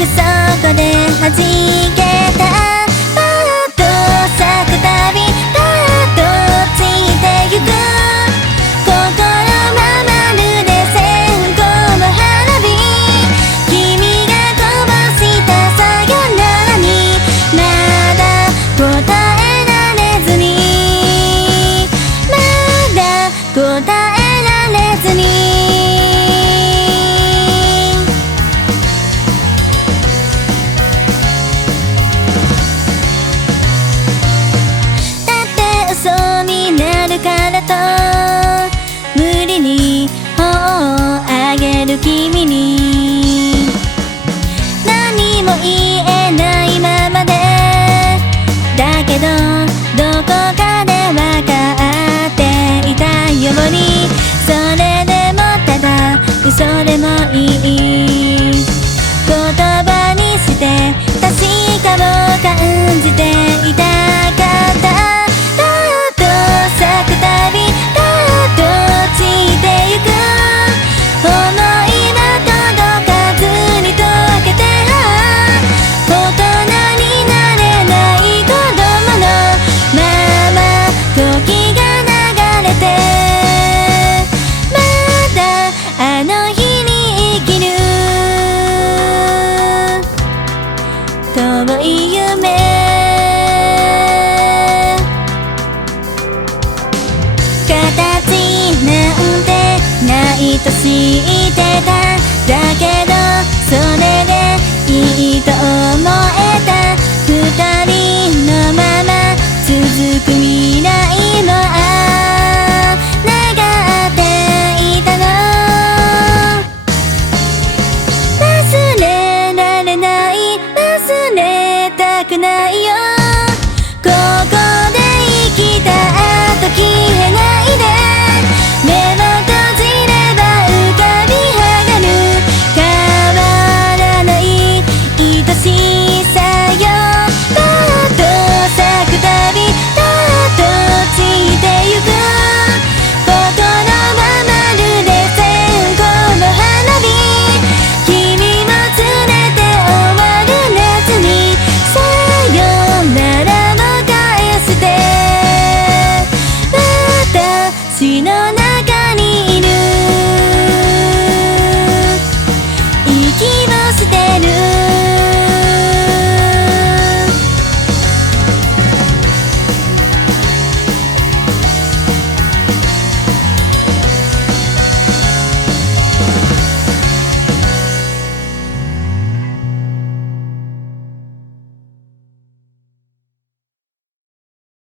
くそこで弾けた。パッと咲くたびパッと落ちてゆく。心はまるで線香の花火。君がこぼしたさよならにまだ答えられずに、まだ答えられずに。嘘になるからと無理に頬をあげる君に何も言えないままで、だけどどこかでわかっていたように、それでもただ嘘でもいい言葉にして確かを感じていたかった。咲くたびパッと落ちてゆく。想いは届かずに溶けて、大人になれない子供のまま時が流れて、まだあの日に生きる遠い夢。なんてないと知ってた。だけどそれでいいと思えた。二人のまま続く未来も願っていたの。忘れられない、忘れたくないよ。ここで生きた後消えないで。目を閉じれば浮かび上がる変わらない愛しさよ。パッと咲くたびパッと落ちてゆく。心はまるで線香の花火。君も連れて終わる夏にさよならを返して、私の